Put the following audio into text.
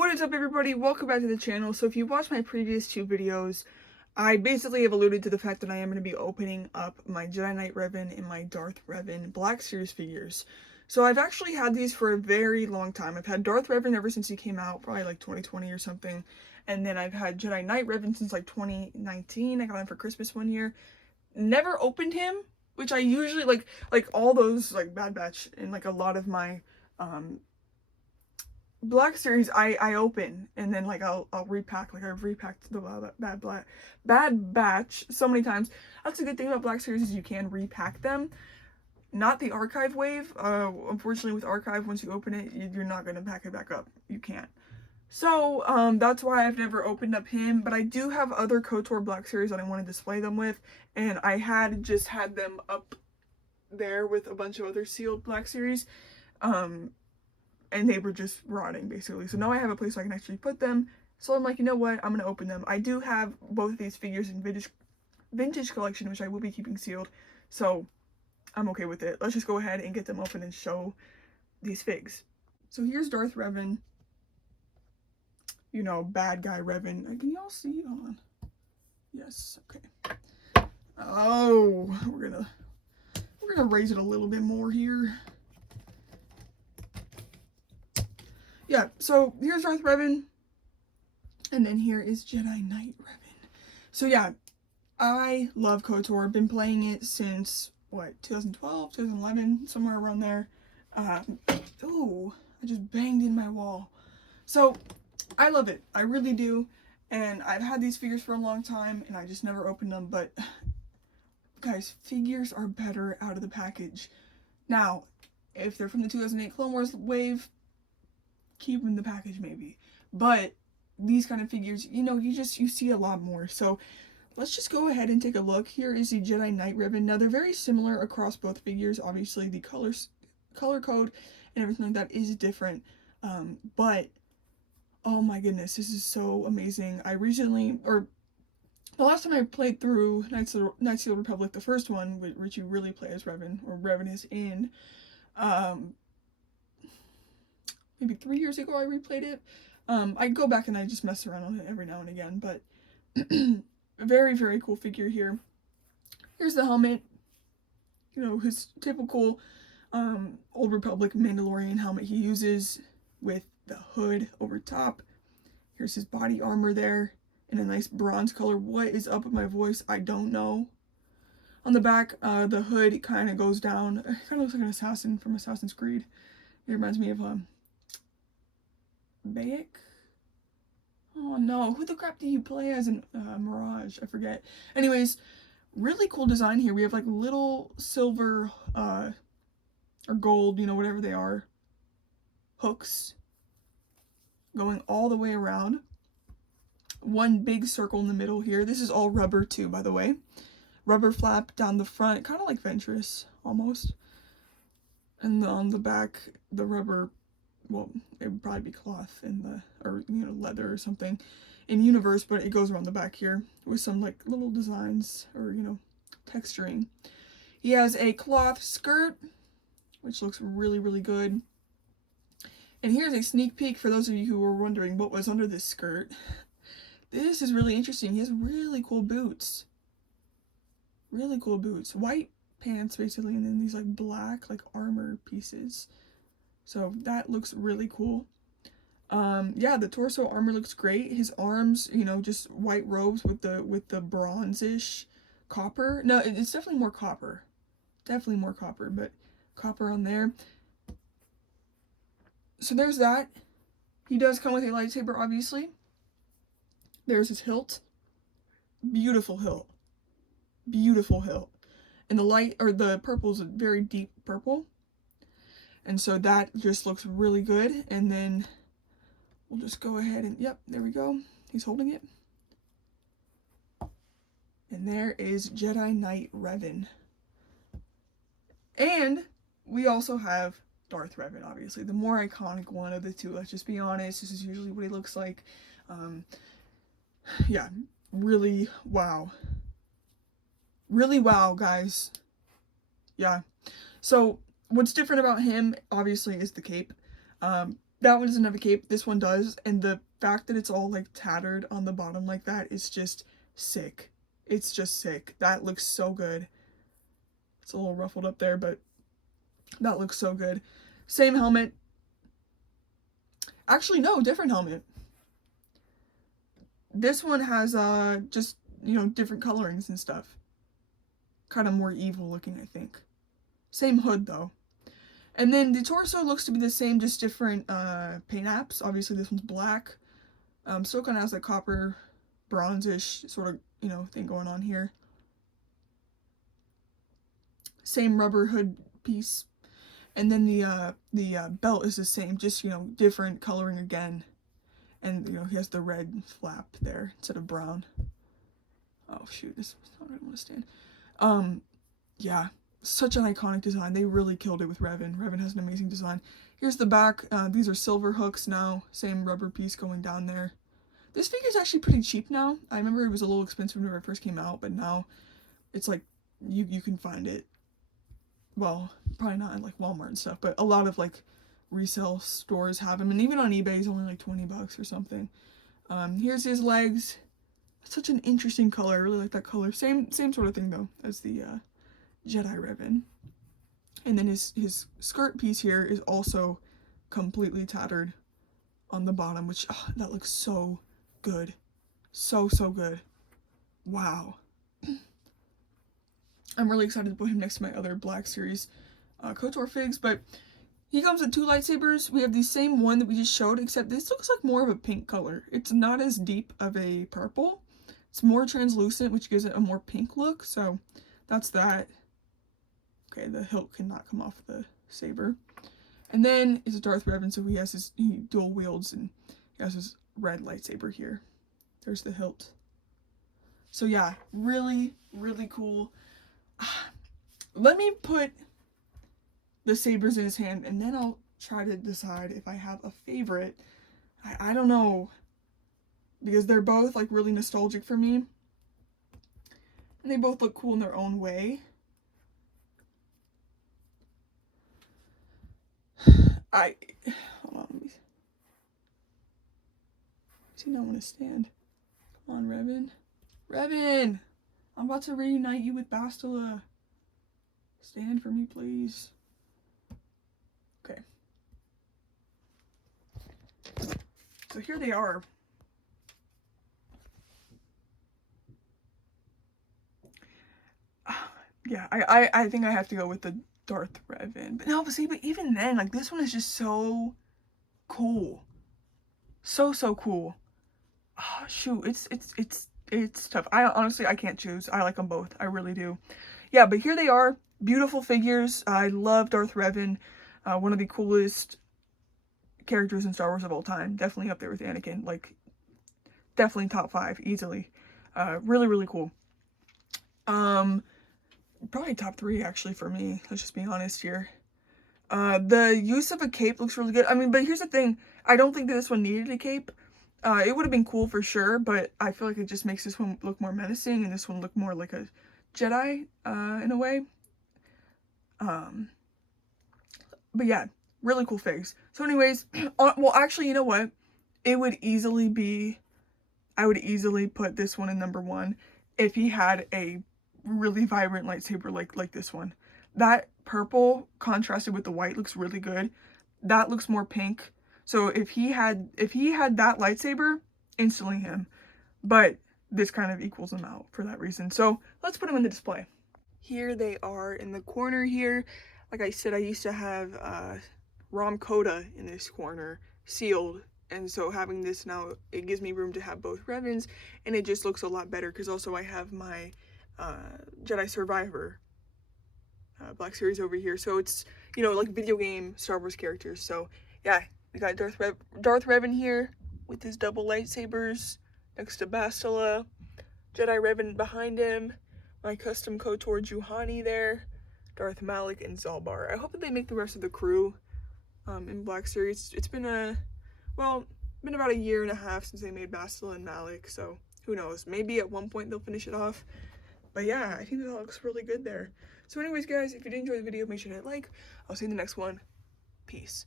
What is up, everybody? Welcome back to the channel. So if you watched my previous two videos, I basically have alluded to the fact that I am going to be opening up my Jedi Knight Revan and my Darth Revan Black Series figures. So I've actually had these for a very long time. I've had Darth Revan ever since he came out, probably like 2020 or something. And then I've had Jedi Knight Revan since like 2019. I got him for Christmas one year. Never opened him, which I usually like all those like Bad Batch and like a lot of my Black Series I open and then like I'll repack. Like I've repacked the Bad Batch so many times. That's a good thing about Black Series is you can repack them. Not the archive wave. Unfortunately with archive, once you open it, you're not gonna pack it back up. You can't. So that's why I've never opened up him, but I do have other KOTOR Black Series that I want to display them with, and I had just had them up there with a bunch of other sealed Black Series. And they were just rotting basically. So now I have a place where I can actually put them. So I'm like, you know what? I'm gonna open them. I do have both of these figures in vintage collection, which I will be keeping sealed. So I'm okay with it. Let's just go ahead and get them open and show these figs. So here's Darth Revan. You know, bad guy Revan. Can y'all see? Hold on. Yes. Okay. Oh, we're gonna raise it a little bit more here. Yeah, so here's Darth Revan, and then here is Jedi Knight Revan. So yeah, I love KOTOR. I've been playing it since, what, 2012, 2011, somewhere around there. Oh, I just banged in my wall. So, I love it. I really do, and I've had these figures for a long time, and I just never opened them, but guys, figures are better out of the package. Now, if they're from the 2008 Clone Wars wave, keep them in the package maybe, but these kind of figures, you know, you see a lot more. So let's just go ahead and take a look. Here is the Jedi Knight Revan. Now they're very similar across both figures. Obviously the color code and everything like that is different, but oh my goodness, this is so amazing. I recently, or the last time I played through Knights of the Republic, the first one, which you really play as Revan, or Revan is in, maybe 3 years ago I replayed it. I go back and I just mess around on it every now and again, but very, very cool figure here. Here's the helmet. You know, his typical Old Republic Mandalorian helmet he uses with the hood over top. Here's his body armor there in a nice bronze color. What is up with my voice? I don't know. On the back, the hood kind of goes down. It kind of looks like an assassin from Assassin's Creed. It reminds me of Bayek? Oh no, who the crap do you play as in Mirage? I forget. Anyways, really cool design here. We have like little silver or gold, you know, whatever they are, hooks going all the way around. One big circle in the middle here. This is all rubber too, by the way. Rubber flap down the front, kind of like Ventress almost. And on the back, the rubber, well, it would probably be cloth in the, or, you know, leather or something in universe, but it goes around the back here with some like little designs or, you know, texturing. He has a cloth skirt, which looks really, really good. And here's a sneak peek for those of you who were wondering what was under this skirt. This is really interesting. He has really cool boots. Really cool boots. White pants, basically, and then these like black, like armor pieces. So that looks really cool. Yeah, the torso armor looks great. His arms, you know, just white robes with the bronzish copper. No, it's definitely more copper. Definitely more copper, but copper on there. So there's that. He does come with a lightsaber, obviously. There's his hilt. Beautiful hilt. Beautiful hilt. And the light, or the purple is a very deep purple. And so that just looks really good. And then we'll just go ahead and, yep, there we go. He's holding it. And there is Jedi Knight Revan. And we also have Darth Revan, obviously. The more iconic one of the two, let's just be honest. This is usually what he looks like. Yeah, really wow. Really wow, guys. Yeah. So what's different about him, obviously, is the cape. That one doesn't have a cape, this one does, and the fact that it's all like tattered on the bottom like that is just sick. It's just sick. That looks so good. It's a little ruffled up there, but that looks so good. Same helmet. Actually, no, different helmet. This one has just, you know, different colorings and stuff. Kind of more evil looking, I think. Same hood though. And then the torso looks to be the same, just different paint apps. Obviously this one's black. Still kind of has that copper bronzish sort of, you know, thing going on here. Same rubber hood piece. And then the belt is the same, just, you know, different coloring again. And, you know, he has the red flap there instead of brown. Oh shoot, this is not where I want to stand. Yeah, such an iconic design. They really killed it with Revan. Revan has an amazing design. Here's the back. These are silver hooks now. Same rubber piece going down there. This figure is actually pretty cheap now. I remember it was a little expensive when it first came out, but now it's like you can find it. Well, probably not in like Walmart and stuff, but a lot of like resale stores have them, and even on eBay it's only like 20 bucks or something. Here's his legs. Such an interesting color. I really like that color. Same sort of thing though as the Jedi Revan. And then his skirt piece here is also completely tattered on the bottom, which that looks so good. So good. Wow. I'm really excited to put him next to my other Black Series KOTOR figs, but he comes with two lightsabers. We have the same one that we just showed, except this looks like more of a pink color. It's not as deep of a purple. It's more translucent, which gives it a more pink look, so that's that. Okay, the hilt cannot come off the saber. And then it's a Darth Revan, so he dual wields, and he has his red lightsaber here. There's the hilt. So yeah, really cool. Let me put the sabers in his hand, and then I'll try to decide if I have a favorite. I don't know, because they're both like really nostalgic for me, and they both look cool in their own way. Hold on, let me see. Now I want to stand. Come on, Revan. Revan! I'm about to reunite you with Bastila. Stand for me, please. Okay. So here they are. Yeah, I think I have to go with the Darth Revan. But no, but even then, like, this one is just so cool. So cool. Oh, shoot, it's tough. I can't choose. I like them both. I really do. Yeah, but here they are. Beautiful figures. I love Darth Revan. One of the coolest characters in Star Wars of all time. Definitely up there with Anakin. Like, definitely top 5, easily. Really cool. Probably top 3 actually for me. Let's just be honest here. The use of a cape looks really good. I mean, but here's the thing. I don't think that this one needed a cape. It would have been cool for sure, but I feel like it just makes this one look more menacing and this one look more like a Jedi, in a way. But yeah, really cool figs. So anyways, well, actually, you know what? It would easily be, I would easily put this one in number 1 if he had a really vibrant lightsaber like this one. That purple contrasted with the white looks really good. That looks more pink. So if he had that lightsaber, instantly him. But this kind of equals him out for that reason. So let's put him in the display. Here they are in the corner here. Like I said, I used to have Rom Coda in this corner, sealed. And so having this now, it gives me room to have both Revans, and it just looks a lot better because also I have my Jedi Survivor Black Series over here. So it's, you know, like video game Star Wars characters. So yeah, we got Darth Revan here with his double lightsabers next to Bastila. Jedi Revan behind him. My custom KOTOR Juhani there. Darth Malik and Zalbar. I hope that they make the rest of the crew in Black Series. It's been about a year and a half since they made Bastila and Malik, so who knows? Maybe at one point they'll finish it off. But yeah, I think that looks really good there. So anyways, guys, if you did enjoy the video, make sure to hit like. I'll see you in the next one. Peace.